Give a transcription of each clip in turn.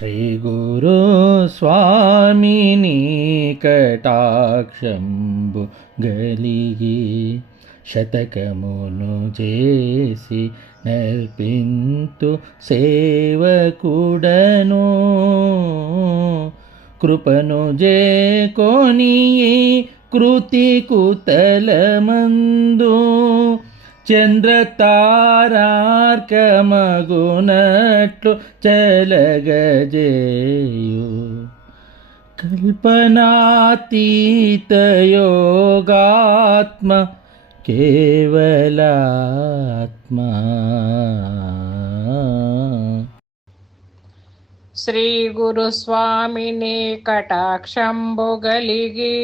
శ్రీ గురు స్వామిని కటాక్షంబు గలిగి శతకమును చేసి నర్పింతు సేవకుడను కృపను జేకొని కృతి కుతలమందు చంద్రతారార్కమగునట్లు చలగజేయు కల్పనాతీత యోగాత్మ కేవలాత్మ. శ్రీ గురు స్వామిని కటాక్షంబు గలిగి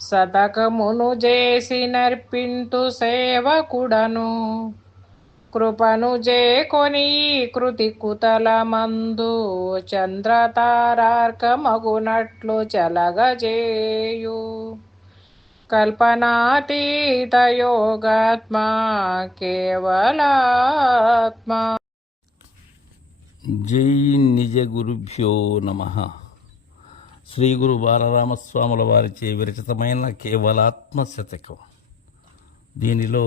సతకమును చేసి నర్పింతు సేవకుడను కృపను జేకొని కృతి కుతలమందు చంద్రతారార్కమగునట్లు చలగజేయు కల్పనాతీత యోగాత్మ కేవలాత్మ. జై నిజ గురుభ్యో నమః. శ్రీ గురు బాలరామస్వాముల వారిచే విరచితమైన కేవలాత్మ శతకం. దీనిలో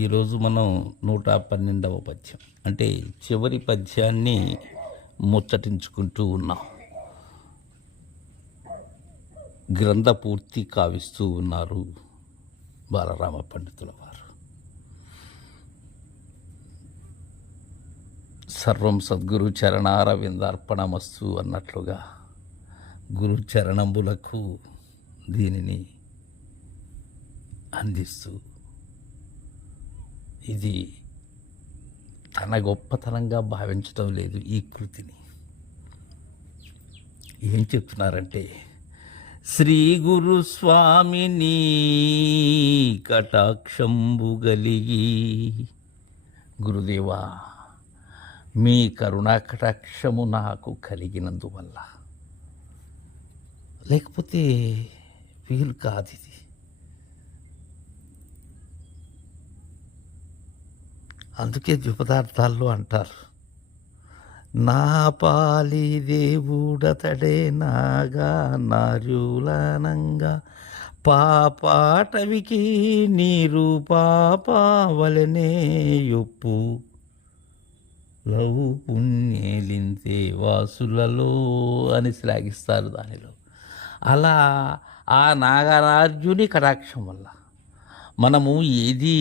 ఈరోజు మనం 112వ పద్యం అంటే చివరి పద్యాన్ని ముచ్చటించుకుంటూ ఉన్నాం. గ్రంథ పూర్తి కావిస్తూ ఉన్నారు బాలరామ పండితుల వారు. సర్వం సద్గురు చరణారవిందార్పణమస్తు అన్నట్లుగా గురు చరణంబులకు దీనిని అందిస్తూ ఇది తన గొప్పతనంగా భావించడం లేదు. ఈ కృతిని ఏం చెప్తున్నారంటే, శ్రీ గురు స్వామిని కటాక్షంబు గలిగి, గురుదేవా మీ కరుణా కటాక్షము నాకు కలిగినందువల్ల, లేకపోతే వీలు కాదు ఇది. అందుకే ద్విపదార్థాల్లో అంటారు, నా పాలి దేవుడతడే నాగా నార్యులనంగా పాపాటవికి నీరు పాపావలనే యొప్పు లవు పుణ్యేలింతే వాసులలో అని శ్లాఘిస్తారు దానిలో. అలా ఆ నాగరాజుని కటాక్షం వల్ల మనము ఏది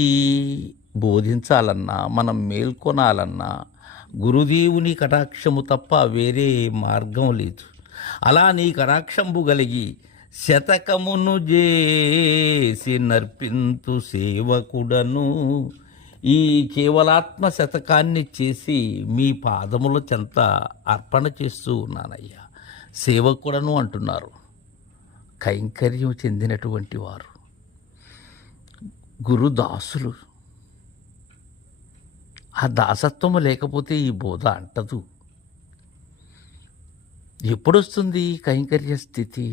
బోధించాలన్నా, మనం మేల్కొనాలన్నా గురుదేవుని కటాక్షము తప్ప వేరే మార్గం లేదు. అలా నీ కటాక్షంబు కలిగి శతకమును చేసి నర్పింతు సేవకుడను, ఈ కేవలాత్మ శతకాన్ని చేసి మీ పాదముల చెంత అర్పణ చేస్తూ ఉన్నానయ్యా. సేవకుడను అంటున్నారు, కైంకర్యం చెందినటువంటి వారు, గురుదాసులు. ఆ దాసత్వము లేకపోతే ఈ బోధ అంటదు. ఎప్పుడొస్తుంది కైంకర్య స్థితి?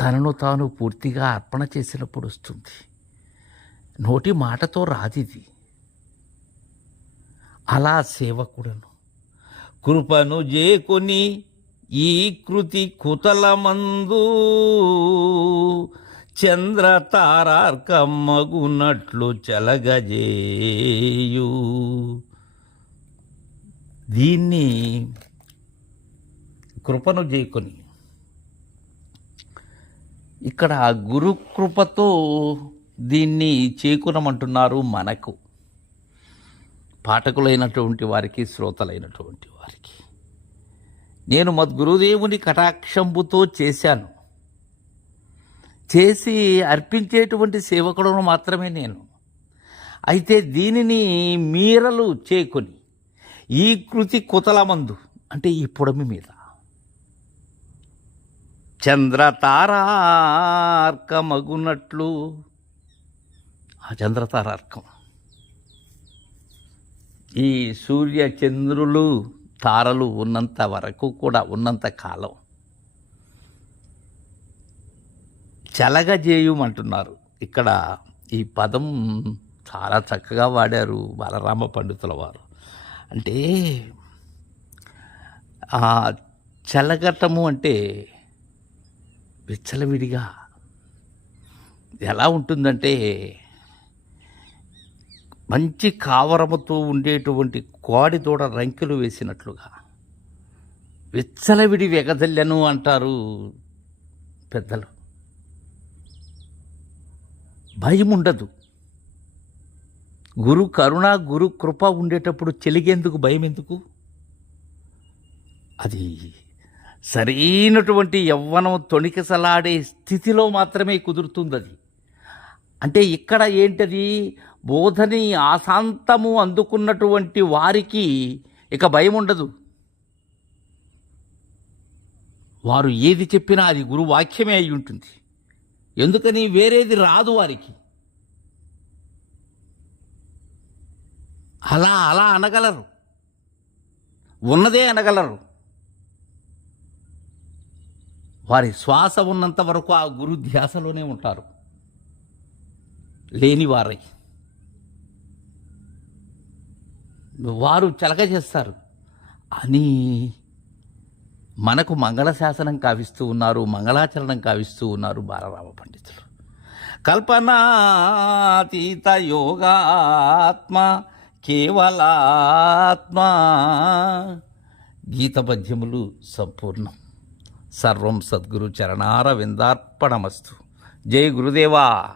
తనను తాను పూర్తిగా అర్పణ చేసినప్పుడు వస్తుంది. నోటి మాటతో రాదిది. అలా సేవకుడను కృపను జేకొని ఈ కృతి కుతలమందు చంద్రతారార్కమ్మగునట్లు చలగజేయు. దీన్ని కృపను జేకొని, ఇక్కడ గురుకృపతో దీన్ని చేకునమంటున్నారు మనకు, పాఠకులైనటువంటి వారికి, శ్రోతలైనటువంటి వారికి. నేను మద్గురుదేవుని కటాక్షంబుతో చేశాను, చేసి అర్పించేటువంటి సేవకుడును మాత్రమే నేను. అయితే దీనిని మీరలు చేకొని ఈ కృతి కుతలమందు అంటే ఈ పొడమి మీద చంద్రతారార్కమగునట్లు, ఆ చంద్రతారార్కం ఈ సూర్య చంద్రులు తారలు ఉన్నంత వరకు కూడా, ఉన్నంత కాలం చలగజేయుమంటున్నారు. ఇక్కడ ఈ పదం చాలా చక్కగా వాడారు బాలరామ పండితుల వారు. అంటే ఆ చెలగటము అంటే విచ్చలవిడిగా ఎలా ఉంటుందంటే, మంచి కావరముతో ఉండేటువంటి కోడి దూడ రంకెలు వేసినట్లుగా విచ్చలవిడి వెగదల్లెను అంటారు పెద్దలు. భయం ఉండదు. గురు కరుణ గురు కృప ఉండేటప్పుడు చెలిగేందుకు, భయం ఎందుకు? అది సరైనటువంటి యవ్వనం తొణికిసలాడే స్థితిలో మాత్రమే కుదురుతుంది అది. అంటే ఇక్కడ ఏంటది, బోధని ఆశాంతము అందుకున్నటువంటి వారికి ఇక భయం ఉండదు. వారు ఏది చెప్పినా అది గురువాక్యమే అయి ఉంటుంది. ఎందుకని వేరేది రాదు వారికి. అలా అలా అనగలరు, ఉన్నదే అనగలరు. వారి శ్వాస ఉన్నంత వరకు ఆ గురు ధ్యాసలోనే ఉంటారు, లేనివారై. వారు చెలక చేస్తారు అని మనకు మంగళశాసనం కావిస్తూ ఉన్నారు, మంగళాచరణం కావిస్తూ ఉన్నారు బాలరామ పండితులు. కల్పనాతీత యోగాత్మ కేవలాత్మ. గీత పద్యములు సంపూర్ణం. సర్వం సద్గురు చరణార విందార్పణమస్తు. జై గురుదేవా.